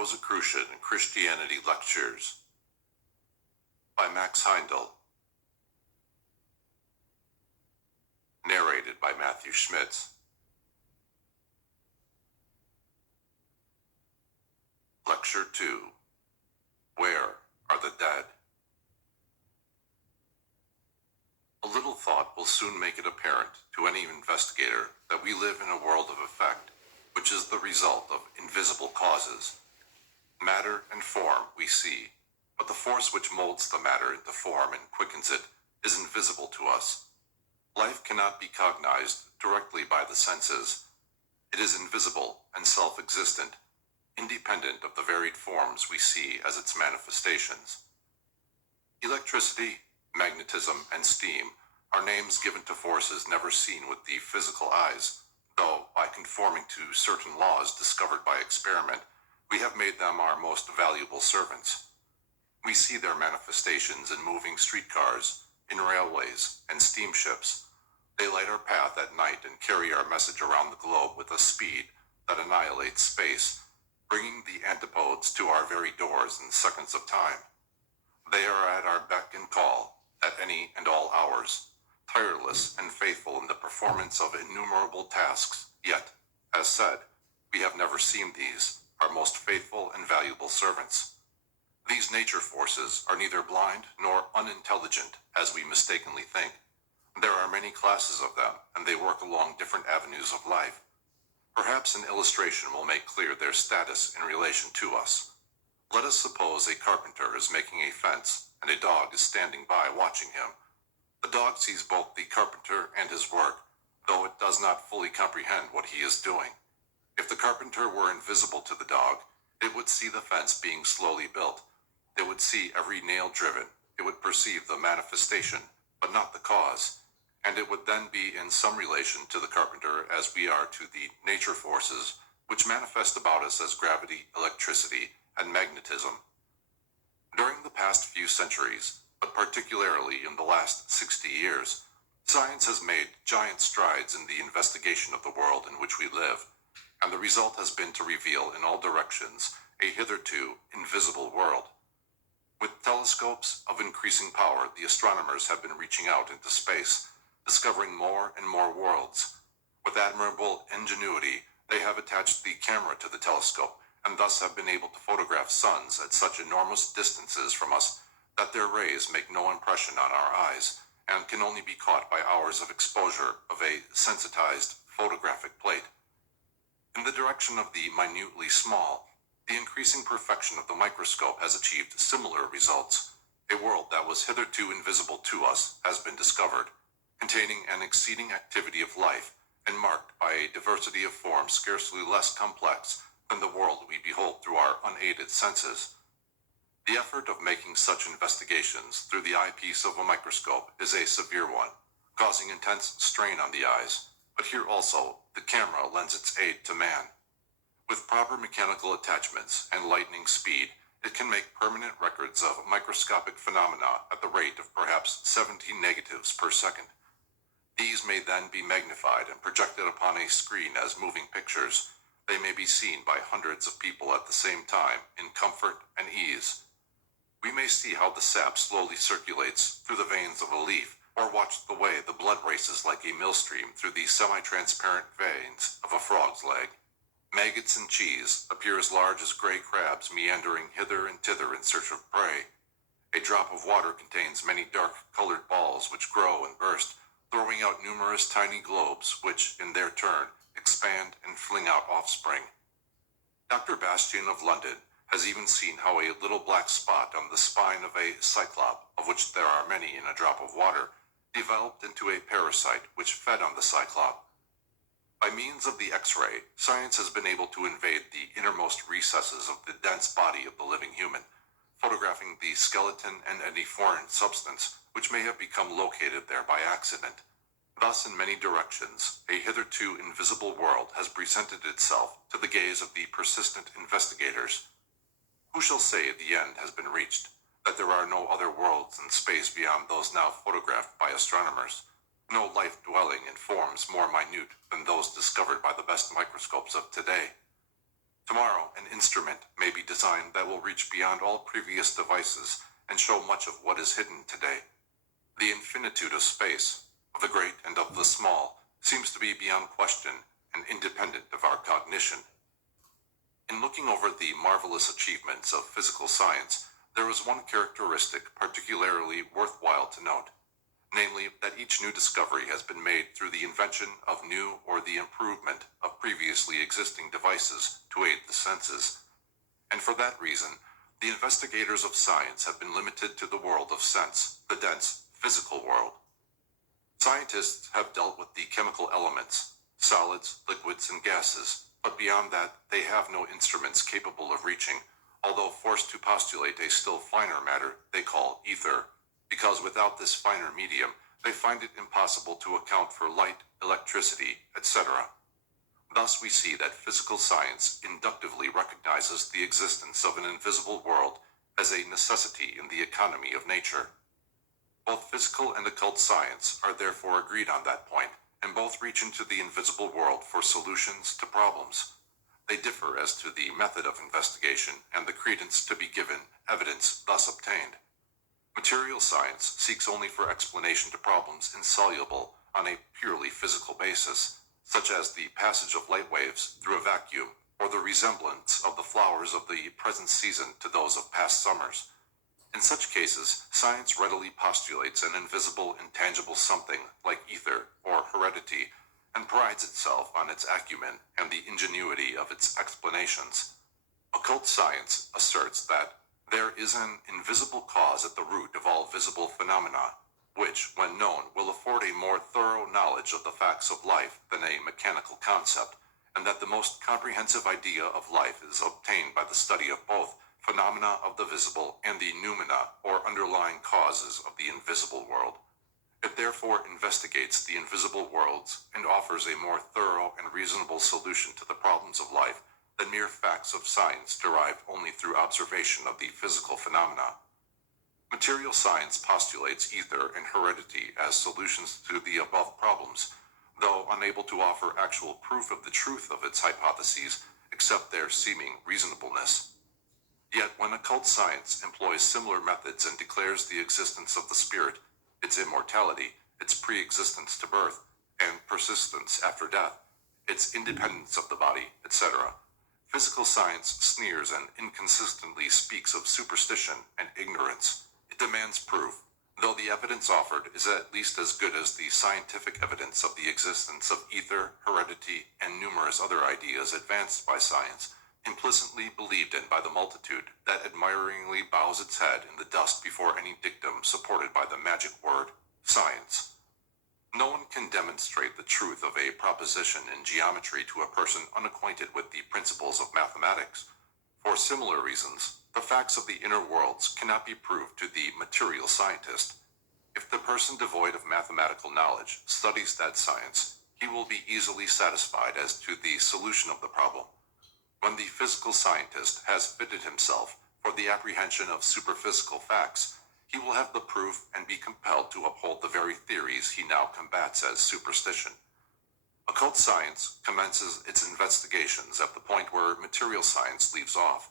Rosicrucian Christianity Lectures by Max Heindel. Narrated by Matthew Schmitz. Lecture 2. Where are the dead? A little thought will soon make it apparent to any investigator that we live in a world of effect, which is the result of invisible causes. Matter and form we see, but the force which molds the matter into form and quickens it is invisible to us. Life cannot be cognized directly by the senses. It is invisible and self-existent, independent of the varied forms we see as its manifestations. Electricity, magnetism, and steam are names given to forces never seen with the physical eyes, though by conforming to certain laws discovered by experiment, we have made them our most valuable servants. We see their manifestations in moving streetcars, in railways, and steamships. They light our path at night and carry our message around the globe with a speed that annihilates space, bringing the antipodes to our very doors in seconds of time. They are at our beck and call at any and all hours, tireless and faithful in the performance of innumerable tasks, yet, as said, we have never seen these, our most faithful and valuable servants. These nature forces are neither blind nor unintelligent, as we mistakenly think. There are many classes of them, and they work along different avenues of life. Perhaps an illustration will make clear their status in relation to us. Let us suppose a carpenter is making a fence, and a dog is standing by watching him. The dog sees both the carpenter and his work, though it does not fully comprehend what he is doing. If the carpenter were invisible to the dog, it would see the fence being slowly built. It would see every nail driven. It would perceive the manifestation, but not the cause. And it would then be in some relation to the carpenter as we are to the nature forces which manifest about us as gravity, electricity, and magnetism. During the past few centuries, but particularly in the last 60 years, science has made giant strides in the investigation of the world in which we live, and the result has been to reveal in all directions a hitherto invisible world. With telescopes of increasing power, the astronomers have been reaching out into space, discovering more and more worlds. With admirable ingenuity, they have attached the camera to the telescope, and thus have been able to photograph suns at such enormous distances from us that their rays make no impression on our eyes, and can only be caught by hours of exposure of a sensitized photographic plate. In the direction of the minutely small, the increasing perfection of the microscope has achieved similar results. A world that was hitherto invisible to us has been discovered, containing an exceeding activity of life, and marked by a diversity of forms scarcely less complex than the world we behold through our unaided senses. The effort of making such investigations through the eyepiece of a microscope is a severe one, causing intense strain on the eyes, but here also the camera lends its aid to man. With proper mechanical attachments and lightning speed, it can make permanent records of microscopic phenomena at the rate of perhaps 70 negatives per second. These may then be magnified and projected upon a screen as moving pictures. They may be seen by hundreds of people at the same time in comfort and ease. We may see how the sap slowly circulates through the veins of a leaf, or watch the way the blood races like a millstream through the semi-transparent veins of a frog's leg. Maggots and cheese appear as large as gray crabs meandering hither and thither in search of prey. A drop of water contains many dark-colored balls which grow and burst, throwing out numerous tiny globes which, in their turn, expand and fling out offspring. Dr. Bastian of London has even seen how a little black spot on the spine of a cyclop, of which there are many in a drop of water, developed into a parasite which fed on the cyclop. By means of the X-ray, science has been able to invade the innermost recesses of the dense body of the living human, photographing the skeleton and any foreign substance which may have become located there by accident. Thus, in many directions, a hitherto invisible world has presented itself to the gaze of the persistent investigators. Who shall say the end has been reached, that there are no other worlds in space beyond those now photographed by astronomers? No life dwelling in forms more minute than those discovered by the best microscopes of today. Tomorrow, an instrument may be designed that will reach beyond all previous devices and show much of what is hidden today. The infinitude of space, of the great and of the small, seems to be beyond question and independent of our cognition. In looking over the marvelous achievements of physical science, there is one characteristic particularly worthwhile to note, namely that each new discovery has been made through the invention of new or the improvement of previously existing devices to aid the senses. And for that reason, the investigators of science have been limited to the world of sense, the dense, physical world. Scientists have dealt with the chemical elements, solids, liquids, and gases, but beyond that, they have no instruments capable of reaching, although forced to postulate a still finer matter they call ether, because without this finer medium, they find it impossible to account for light, electricity, etc. Thus we see that physical science inductively recognizes the existence of an invisible world as a necessity in the economy of nature. Both physical and occult science are therefore agreed on that point, and both reach into the invisible world for solutions to problems. They differ as to the method of investigation and the credence to be given, evidence thus obtained. Material science seeks only for explanation to problems insoluble on a purely physical basis, such as the passage of light waves through a vacuum or the resemblance of the flowers of the present season to those of past summers. In such cases, science readily postulates an invisible, intangible something like ether or heredity, and prides itself on its acumen and the ingenuity of its explanations. Occult science asserts that there is an invisible cause at the root of all visible phenomena, which, when known, will afford a more thorough knowledge of the facts of life than a mechanical concept, and that the most comprehensive idea of life is obtained by the study of both phenomena of the visible and the noumena or underlying causes of the invisible world. It therefore investigates the invisible worlds and offers a more thorough and reasonable solution to the problems of life than mere facts of science derived only through observation of the physical phenomena. Material science postulates ether and heredity as solutions to the above problems, though unable to offer actual proof of the truth of its hypotheses except their seeming reasonableness. Yet when occult science employs similar methods and declares the existence of the spirit, its immortality, its pre-existence to birth, and persistence after death, its independence of the body, etc., physical science sneers and inconsistently speaks of superstition and ignorance. It demands proof, though the evidence offered is at least as good as the scientific evidence of the existence of ether, heredity, and numerous other ideas advanced by science, implicitly believed in by the multitude that admiringly bows its head in the dust before any dictum supported by the magic word, science. No one can demonstrate the truth of a proposition in geometry to a person unacquainted with the principles of mathematics. For similar reasons, the facts of the inner worlds cannot be proved to the material scientist. If the person devoid of mathematical knowledge studies that science, he will be easily satisfied as to the solution of the problem. When the physical scientist has fitted himself for the apprehension of superphysical facts, he will have the proof and be compelled to uphold the very theories he now combats as superstition. Occult science commences its investigations at the point where material science leaves off,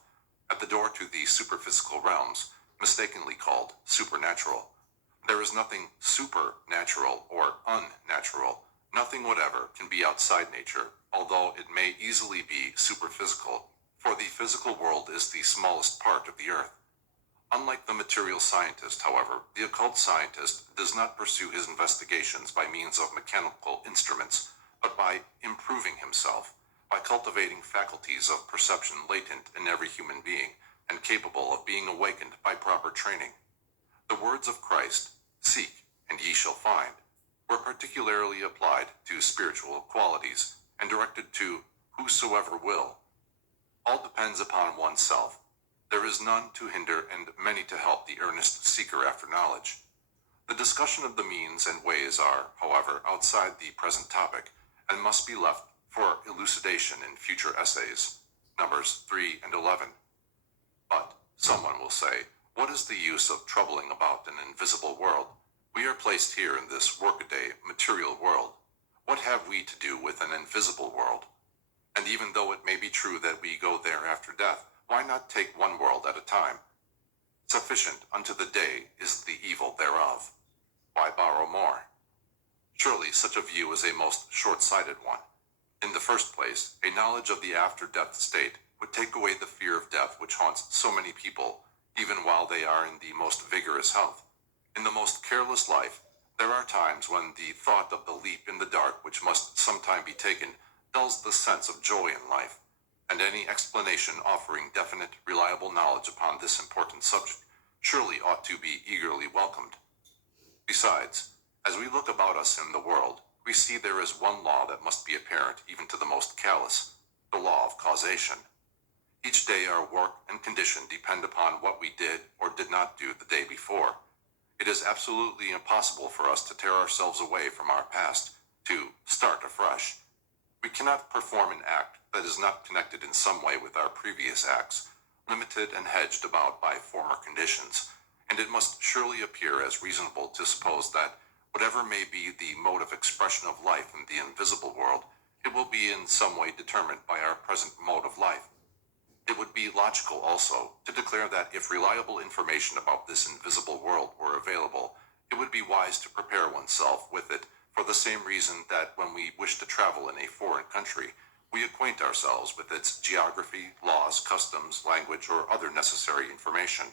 at the door to the superphysical realms, mistakenly called supernatural. There is nothing supernatural or unnatural. Nothing whatever can be outside nature, although it may easily be superphysical, for the physical world is the smallest part of the earth. Unlike the material scientist, however, the occult scientist does not pursue his investigations by means of mechanical instruments, but by improving himself, by cultivating faculties of perception latent in every human being, and capable of being awakened by proper training. The words of Christ, "Seek, and ye shall find," were particularly applied to spiritual qualities, and directed to whosoever will. All depends upon oneself. There is none to hinder and many to help the earnest seeker after knowledge. The discussion of the means and ways are, however, outside the present topic, and must be left for elucidation in future essays, Numbers 3 and 11. But, someone will say, what is the use of troubling about an invisible world? We are placed here in this workaday material world. What have we to do with an invisible world? And even though it may be true that we go there after death, why not take one world at a time? Sufficient unto the day is the evil thereof. Why borrow more? Surely such a view is a most short-sighted one. In the first place, a knowledge of the after-death state would take away the fear of death which haunts so many people, even while they are in the most vigorous health. In the most careless life, there are times when the thought of the leap in the dark which must sometime be taken dulls the sense of joy in life, and any explanation offering definite, reliable knowledge upon this important subject surely ought to be eagerly welcomed. Besides, as we look about us in the world, we see there is one law that must be apparent even to the most callous, the law of causation. Each day our work and condition depend upon what we did or did not do the day before. It is absolutely impossible for us to tear ourselves away from our past, to start afresh. We cannot perform an act that is not connected in some way with our previous acts, limited and hedged about by former conditions, and it must surely appear as reasonable to suppose that whatever may be the mode of expression of life in the invisible world, it will be in some way determined by our present mode of life. It would be logical also to declare that if reliable information about this invisible world were available, it would be wise to prepare oneself with it for the same reason that when we wish to travel in a foreign country, we acquaint ourselves with its geography, laws, customs, language, or other necessary information.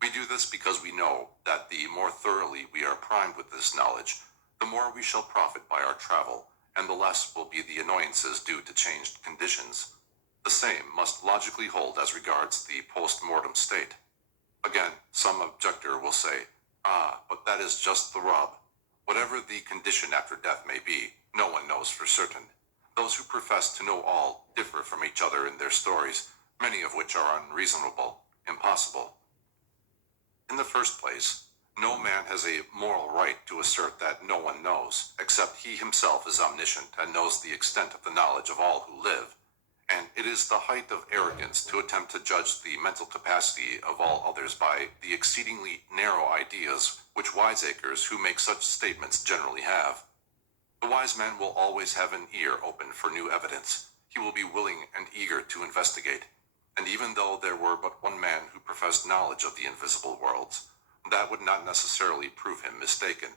We do this because we know that the more thoroughly we are primed with this knowledge, the more we shall profit by our travel, and the less will be the annoyances due to changed conditions. The same must logically hold as regards the post-mortem state. Again, some objector will say, but that is just the rub. Whatever the condition after death may be, no one knows for certain. Those who profess to know all differ from each other in their stories, many of which are unreasonable, impossible. In the first place, no man has a moral right to assert that no one knows, except he himself is omniscient and knows the extent of the knowledge of all who live. And it is the height of arrogance to attempt to judge the mental capacity of all others by the exceedingly narrow ideas which wiseacres who make such statements generally have. The wise man will always have an ear open for new evidence. He will be willing and eager to investigate. And even though there were but one man who professed knowledge of the invisible worlds, that would not necessarily prove him mistaken.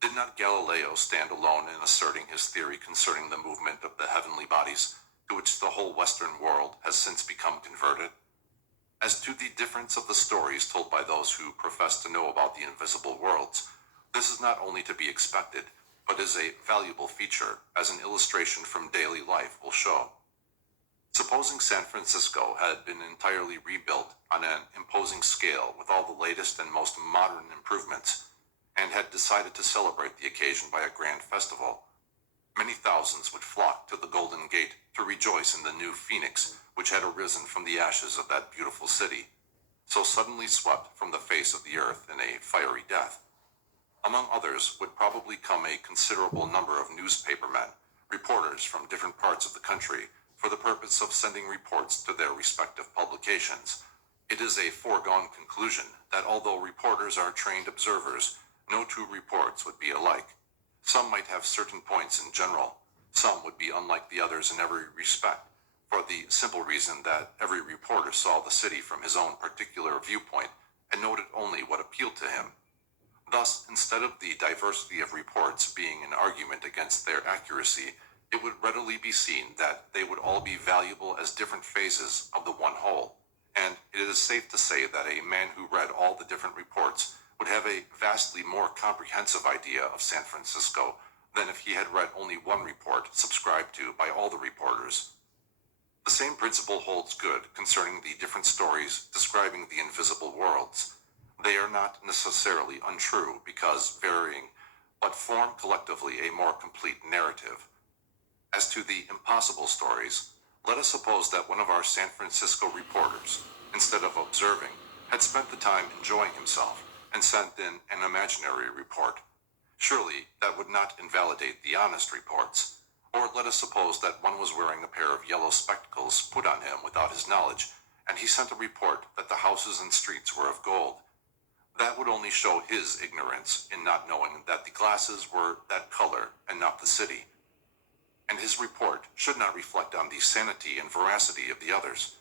Did not Galileo stand alone in asserting his theory concerning the movement of the heavenly bodies, to which the whole Western world has since become converted? As to the difference of the stories told by those who profess to know about the invisible worlds, this is not only to be expected, but is a valuable feature, as an illustration from daily life will show. Supposing San Francisco had been entirely rebuilt on an imposing scale with all the latest and most modern improvements, and had decided to celebrate the occasion by a grand festival, many thousands would flock to the Golden Gate to rejoice in the new phoenix which had arisen from the ashes of that beautiful city, so suddenly swept from the face of the earth in a fiery death. Among others would probably come a considerable number of newspapermen, reporters from different parts of the country, for the purpose of sending reports to their respective publications. It is a foregone conclusion that although reporters are trained observers, no two reports would be alike. Some might have certain points in general. Some would be unlike the others in every respect, for the simple reason that every reporter saw the city from his own particular viewpoint and noted only what appealed to him. Thus, instead of the diversity of reports being an argument against their accuracy, it would readily be seen that they would all be valuable as different phases of the one whole, and it is safe to say that a man who read all the different reports would have a vastly more comprehensive idea of San Francisco than if he had read only one report subscribed to by all the reporters. The same principle holds good concerning the different stories describing the invisible worlds. They are not necessarily untrue because varying, but form collectively a more complete narrative. As to the impossible stories, let us suppose that one of our San Francisco reporters, instead of observing, had spent the time enjoying himself and sent in an imaginary report. Surely that would not invalidate the honest reports. Or let us suppose that one was wearing a pair of yellow spectacles put on him without his knowledge, and he sent a report that the houses and streets were of gold. That would only show his ignorance in not knowing that the glasses were that color and not the city. and his report should not reflect on the sanity and veracity of the others.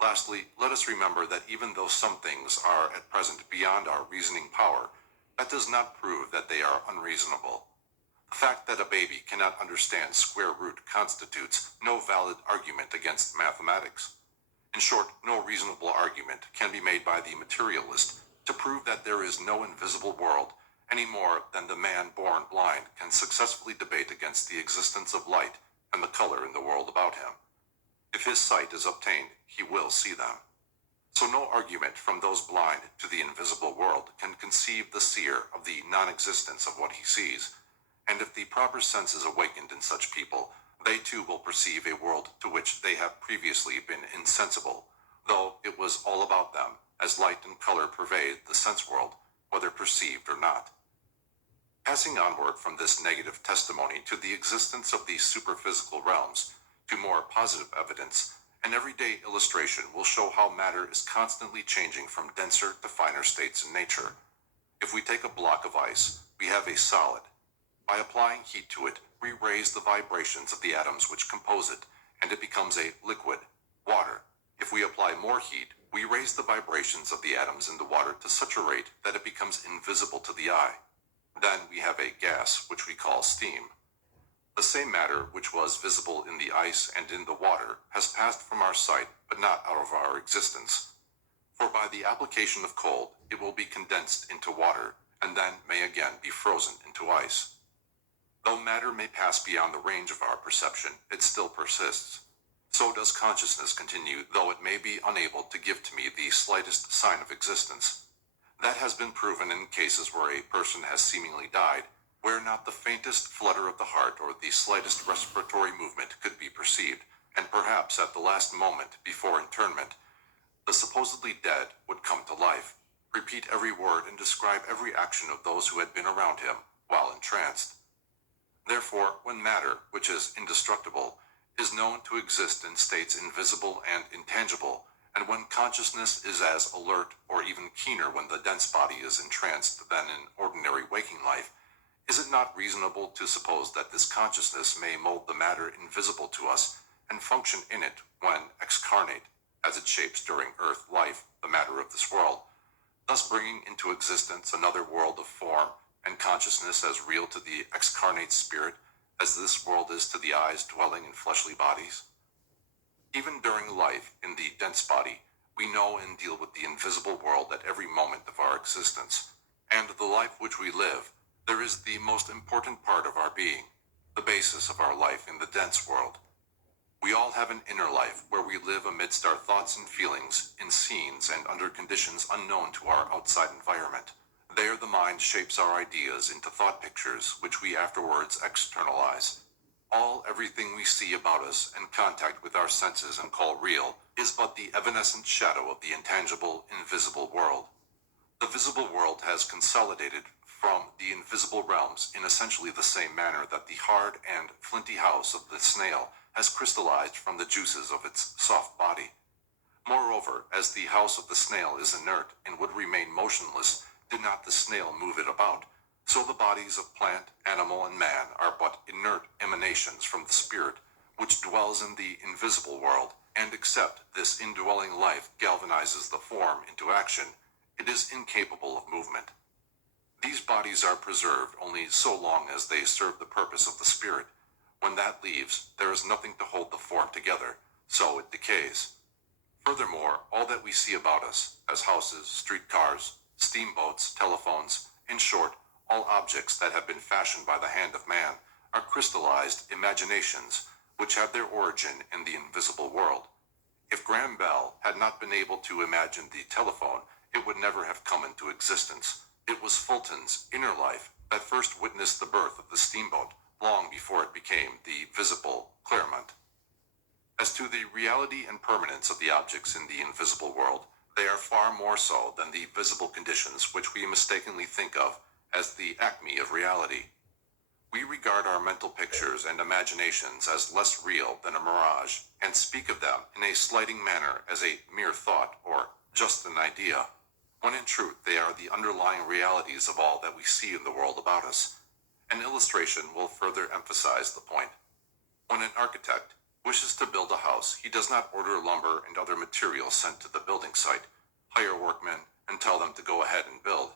Lastly, let us remember that even though some things are at present beyond our reasoning power, that does not prove that they are unreasonable. The fact that a baby cannot understand square root constitutes no valid argument against mathematics. In short, no reasonable argument can be made by the materialist to prove that there is no invisible world any more than the man born blind can successfully debate against the existence of light and the color in the world about him. If his sight is obtained, he will see them. So no argument from those blind to the invisible world can conceive the seer of the non-existence of what he sees, and if the proper sense is awakened in such people, they too will perceive a world to which they have previously been insensible, though it was all about them, as light and color pervade the sense world, whether perceived or not. Passing onward from this negative testimony to the existence of the superphysical realms, to more positive evidence, an everyday illustration will show how matter is constantly changing from denser to finer states in nature. If we take a block of ice, we have a solid. By applying heat to it, we raise the vibrations of the atoms which compose it, and it becomes a liquid, water. If we apply more heat, we raise the vibrations of the atoms in the water to such a rate that it becomes invisible to the eye. Then we have a gas, which we call steam. The same matter which was visible in the ice and in the water has passed from our sight, but not out of our existence. For by the application of cold, it will be condensed into water, and then may again be frozen into ice. Though matter may pass beyond the range of our perception, it still persists. So does consciousness continue, though it may be unable to give to me the slightest sign of existence. That has been proven in cases where a person has seemingly died, where not the faintest flutter of the heart or the slightest respiratory movement could be perceived, and perhaps at the last moment before interment, the supposedly dead would come to life, repeat every word and describe every action of those who had been around him while entranced. Therefore, when matter, which is indestructible, is known to exist in states invisible and intangible, and when consciousness is as alert or even keener when the dense body is entranced than in ordinary waking life, is it not reasonable to suppose that this consciousness may mold the matter invisible to us and function in it when excarnate, as it shapes during earth life the matter of this world, thus bringing into existence another world of form and consciousness as real to the excarnate spirit as this world is to the eyes dwelling in fleshly bodies? Even during life in the dense body, we know and deal with the invisible world at every moment of our existence, and the life which we live, there is the most important part of our being, the basis of our life in the dense world. We all have an inner life where we live amidst our thoughts and feelings, in scenes and under conditions unknown to our outside environment. There the mind shapes our ideas into thought pictures which we afterwards externalize. Everything we see about us and contact with our senses and call real is but the evanescent shadow of the intangible, invisible world. The visible world has consolidated from the invisible realms in essentially the same manner that the hard and flinty house of the snail has crystallized from the juices of its soft body. Moreover, as the house of the snail is inert and would remain motionless did not the snail move it about, so the bodies of plant, animal, and man are but inert emanations from the spirit, which dwells in the invisible world, and except this indwelling life galvanizes the form into action, it is incapable of movement. These bodies are preserved only so long as they serve the purpose of the spirit. When that leaves, there is nothing to hold the form together, so it decays. Furthermore, all that we see about us, as houses, streetcars, steamboats, telephones, in short, all objects that have been fashioned by the hand of man, are crystallized imaginations, which have their origin in the invisible world. If Graham Bell had not been able to imagine the telephone, it would never have come into existence. It was Fulton's inner life that first witnessed the birth of the steamboat, long before it became the visible Claremont. As to the reality and permanence of the objects in the invisible world, they are far more so than the visible conditions which we mistakenly think of as the acme of reality. We regard our mental pictures and imaginations as less real than a mirage, and speak of them in a slighting manner as a mere thought or just an idea, when in truth they are the underlying realities of all that we see in the world about us. An illustration will further emphasize the point. When an architect wishes to build a house, he does not order lumber and other materials sent to the building site, hire workmen, and tell them to go ahead and build.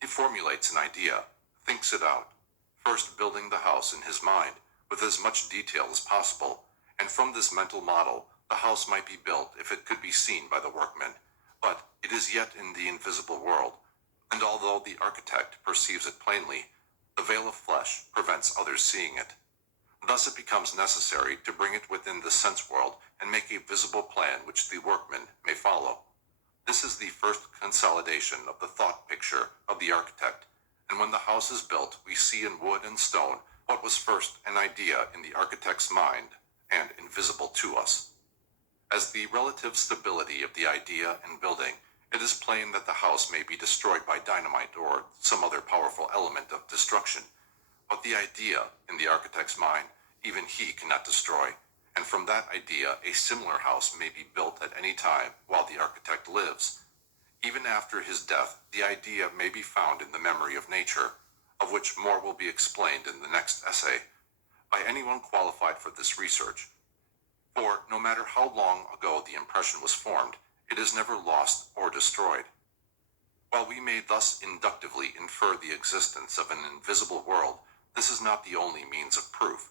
He formulates an idea, thinks it out, first building the house in his mind with as much detail as possible, and from this mental model, the house might be built if it could be seen by the workmen, but it is yet in the invisible world, and although the architect perceives it plainly, the veil of flesh prevents others seeing it. Thus it becomes necessary to bring it within the sense world and make a visible plan which the workmen may follow. This is the first consolidation of the thought picture of the architect, and when the house is built, we see in wood and stone what was first an idea in the architect's mind and invisible to us. As the relative stability of the idea in building, it is plain that the house may be destroyed by dynamite or some other powerful element of destruction, but the idea in the architect's mind, even he cannot destroy, and from that idea a similar house may be built at any time while the architect lives. Even after his death, the idea may be found in the memory of nature, of which more will be explained in the next essay, by anyone qualified for this research. For no matter how long ago the impression was formed, it is never lost or destroyed. While we may thus inductively infer the existence of an invisible world, this is not the only means of proof.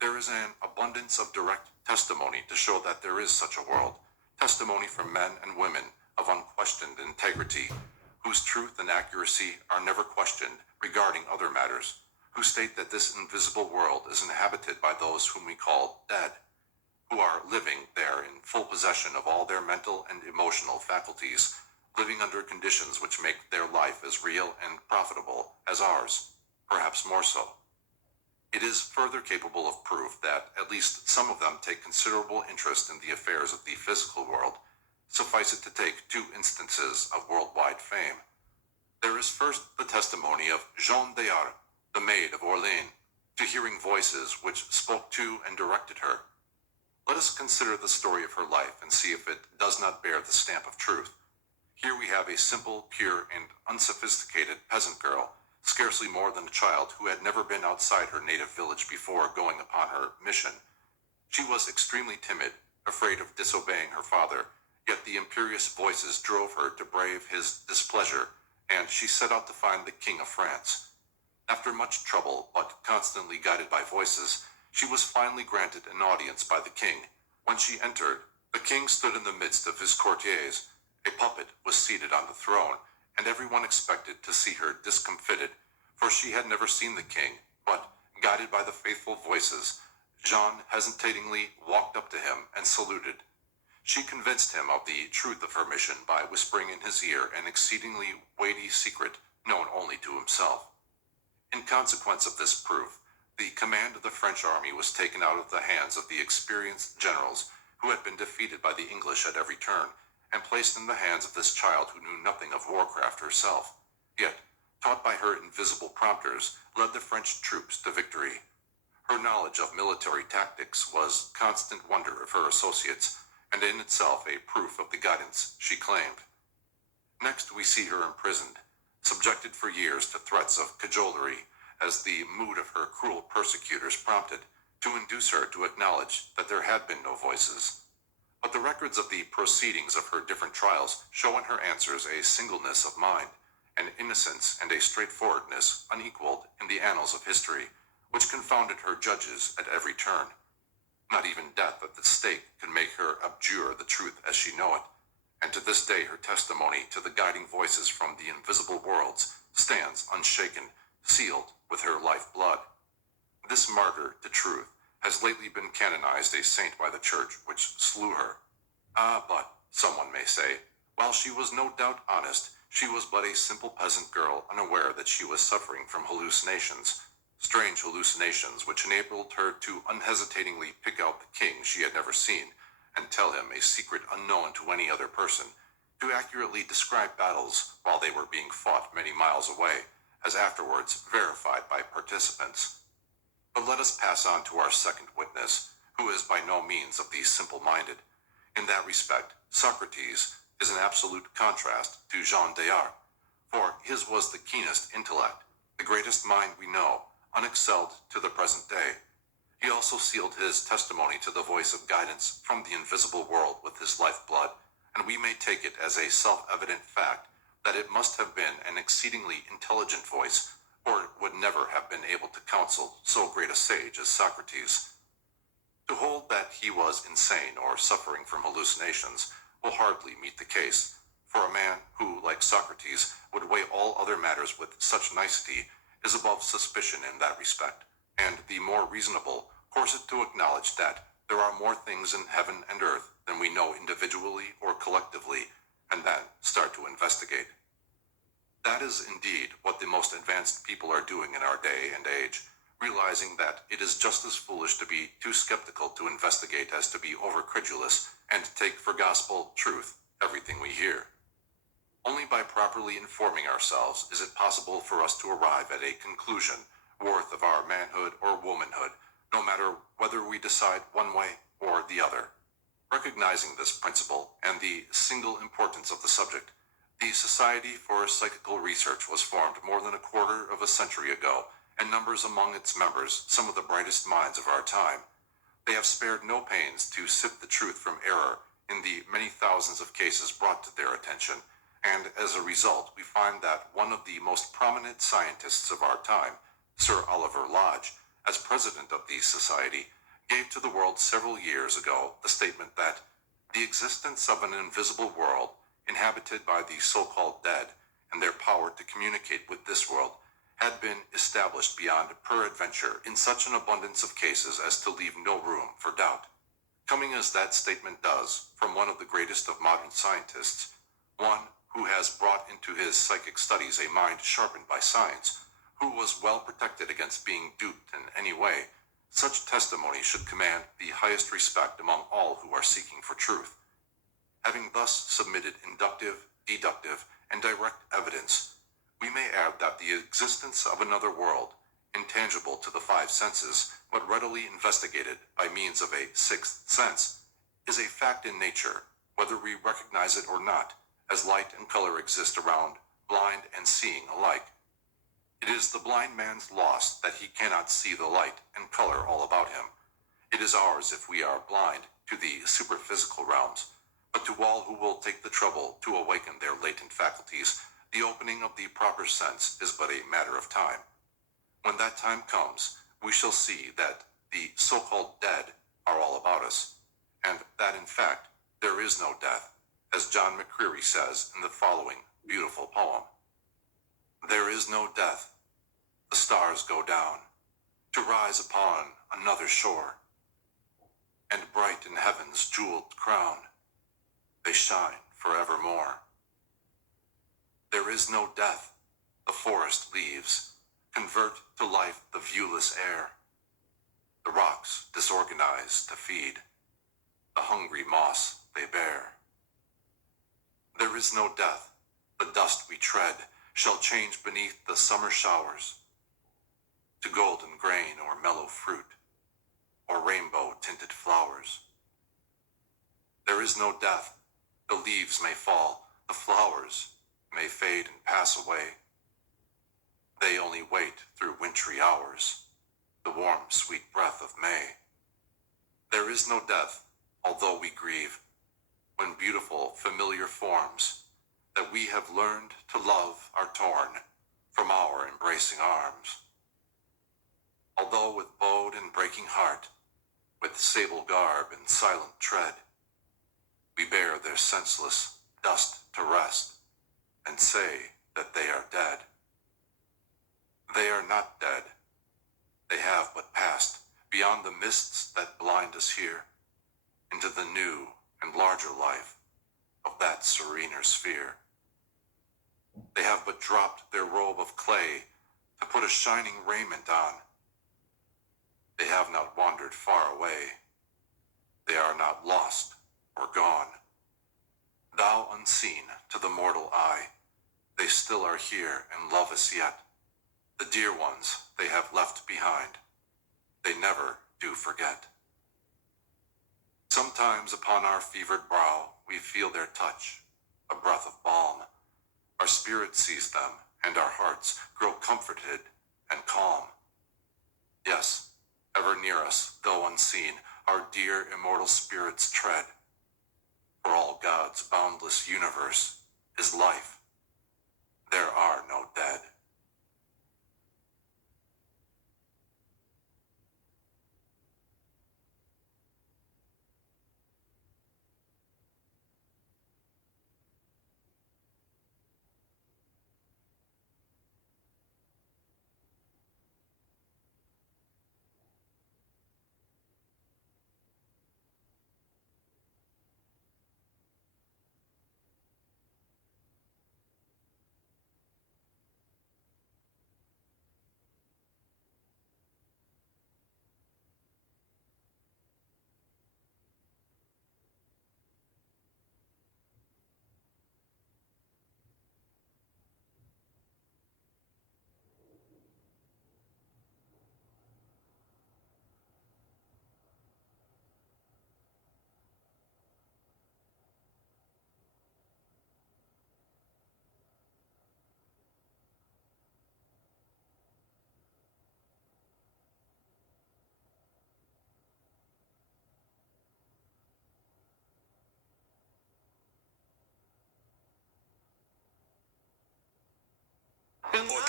There is an abundance of direct testimony to show that there is such a world, testimony from men and women of unquestioned integrity, whose truth and accuracy are never questioned regarding other matters, who state that this invisible world is inhabited by those whom we call dead, who are living there in full possession of all their mental and emotional faculties, living under conditions which make their life as real and profitable as ours, perhaps more so. It is further capable of proof that at least some of them take considerable interest in the affairs of the physical world. Suffice it to take two instances of worldwide fame. There is first the testimony of Jeanne d'Arc, the maid of Orleans, to hearing voices which spoke to and directed her. Let us consider the story of her life and see if it does not bear the stamp of truth. Here we have a simple, pure, and unsophisticated peasant girl, scarcely more than a child who had never been outside her native village before going upon her mission. She was extremely timid, afraid of disobeying her father, yet the imperious voices drove her to brave his displeasure, and she set out to find the King of France. After much trouble, but constantly guided by voices, she was finally granted an audience by the king. When she entered, the king stood in the midst of his courtiers. A puppet was seated on the throne, and everyone expected to see her discomfited, for she had never seen the king, but, guided by the faithful voices, Jeanne hesitatingly walked up to him and saluted. She convinced him of the truth of her mission by whispering in his ear an exceedingly weighty secret known only to himself. In consequence of this proof, the command of the French army was taken out of the hands of the experienced generals who had been defeated by the English at every turn, and placed in the hands of this child who knew nothing of warcraft herself, yet, taught by her invisible prompters, led the French troops to victory. Her knowledge of military tactics was constant wonder of her associates, and in itself a proof of the guidance she claimed. Next we see her imprisoned, subjected for years to threats of cajolery, as the mood of her cruel persecutors prompted, to induce her to acknowledge that there had been no voices. But the records of the proceedings of her different trials show in her answers a singleness of mind, an innocence and a straightforwardness unequaled in the annals of history, which confounded her judges at every turn. Not even death at the stake can make her abjure the truth as she know it, and to this day her testimony to the guiding voices from the invisible worlds stands unshaken, sealed with her life-blood. This martyr to truth has lately been canonized a saint by the church, which slew her. Ah, but, someone may say, while she was no doubt honest, she was but a simple peasant girl unaware that she was suffering from hallucinations, strange hallucinations which enabled her to unhesitatingly pick out the king she had never seen, and tell him a secret unknown to any other person, to accurately describe battles while they were being fought many miles away, as afterwards verified by participants. But let us pass on to our second witness, who is by no means of the simple-minded. In that respect, Socrates is an absolute contrast to Jeanne d'Arc, for his was the keenest intellect, the greatest mind we know, unexcelled to the present day. He also sealed his testimony to the voice of guidance from the invisible world with his lifeblood, and we may take it as a self-evident fact that it must have been an exceedingly intelligent voice, or it would never have been able to counsel so great a sage as Socrates. To hold that he was insane or suffering from hallucinations will hardly meet the case, for a man who, like Socrates, would weigh all other matters with such nicety is above suspicion in that respect, and the more reasonable course is to acknowledge that there are more things in heaven and earth than we know individually or collectively, and then start to investigate. That is indeed what the most advanced people are doing in our day and age, realizing that it is just as foolish to be too skeptical to investigate as to be overcredulous and take for gospel truth everything we hear. Only by properly informing ourselves is it possible for us to arrive at a conclusion worth of our manhood or womanhood, no matter whether we decide one way or the other. Recognizing this principle and the single importance of the subject, the Society for Psychical Research was formed more than a quarter of a century ago, and numbers among its members some of the brightest minds of our time. They have spared no pains to sift the truth from error in the many thousands of cases brought to their attention, and as a result we find that one of the most prominent scientists of our time, Sir Oliver Lodge, as president of the Society, gave to the world several years ago the statement that the existence of an invisible world inhabited by the so-called dead and their power to communicate with this world had been established beyond peradventure in such an abundance of cases as to leave no room for doubt. Coming as that statement does from one of the greatest of modern scientists, one who has brought into his psychic studies a mind sharpened by science, who was well protected against being duped in any way, such testimony should command the highest respect among all who are seeking for truth. Having thus submitted inductive, deductive, and direct evidence, we may add that the existence of another world, intangible to the five senses, but readily investigated by means of a sixth sense, is a fact in nature, whether we recognize it or not, as light and color exist around, blind and seeing alike. It is the blind man's loss that he cannot see the light and color all about him. It is ours if we are blind to the superphysical realms, but to all who will take the trouble to awaken their latent faculties, the opening of the proper sense is but a matter of time. When that time comes, we shall see that the so-called dead are all about us, and that in fact there is no death, as John McCreary says in the following beautiful poem. There is no death, the stars go down, to rise upon another shore, and bright in heaven's jeweled crown, they shine forevermore. There is no death, the forest leaves convert to life the viewless air, the rocks disorganize to feed, the hungry moss they bear. There is no death, the dust we tread shall change beneath the summer showers to golden grain or mellow fruit, or rainbow-tinted flowers. There is no death, the leaves may fall, the flowers may fade and pass away. They only wait through wintry hours, the warm, sweet breath of May. There is no death, although we grieve, when beautiful, familiar forms that we have learned to love are torn from our embracing arms. Although with bowed and breaking heart, with sable garb and silent tread, we bear their senseless dust to rest, and say that they are dead. They are not dead. They have but passed beyond the mists that blind us here, into the new and larger life of that serener sphere. They have but dropped their robe of clay to put a shining raiment on. They have not wandered far away. They are not lost or gone. Thou unseen to the mortal eye, they still are here and love us yet. The dear ones they have left behind, they never do forget. Sometimes upon our fevered brow we feel their touch, a breath of balm. Our spirit sees them, and our hearts grow comforted and calm. Yes, ever near us, though unseen, our dear immortal spirits tread. For all God's boundless universe is life. There are no dead.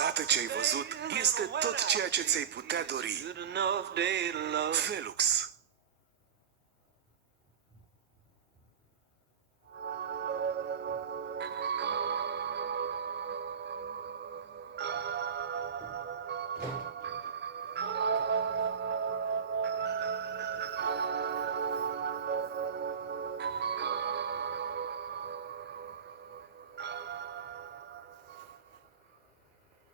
Odată ce ai văzut, este tot ceea ce ți-ai putea dori. Velux.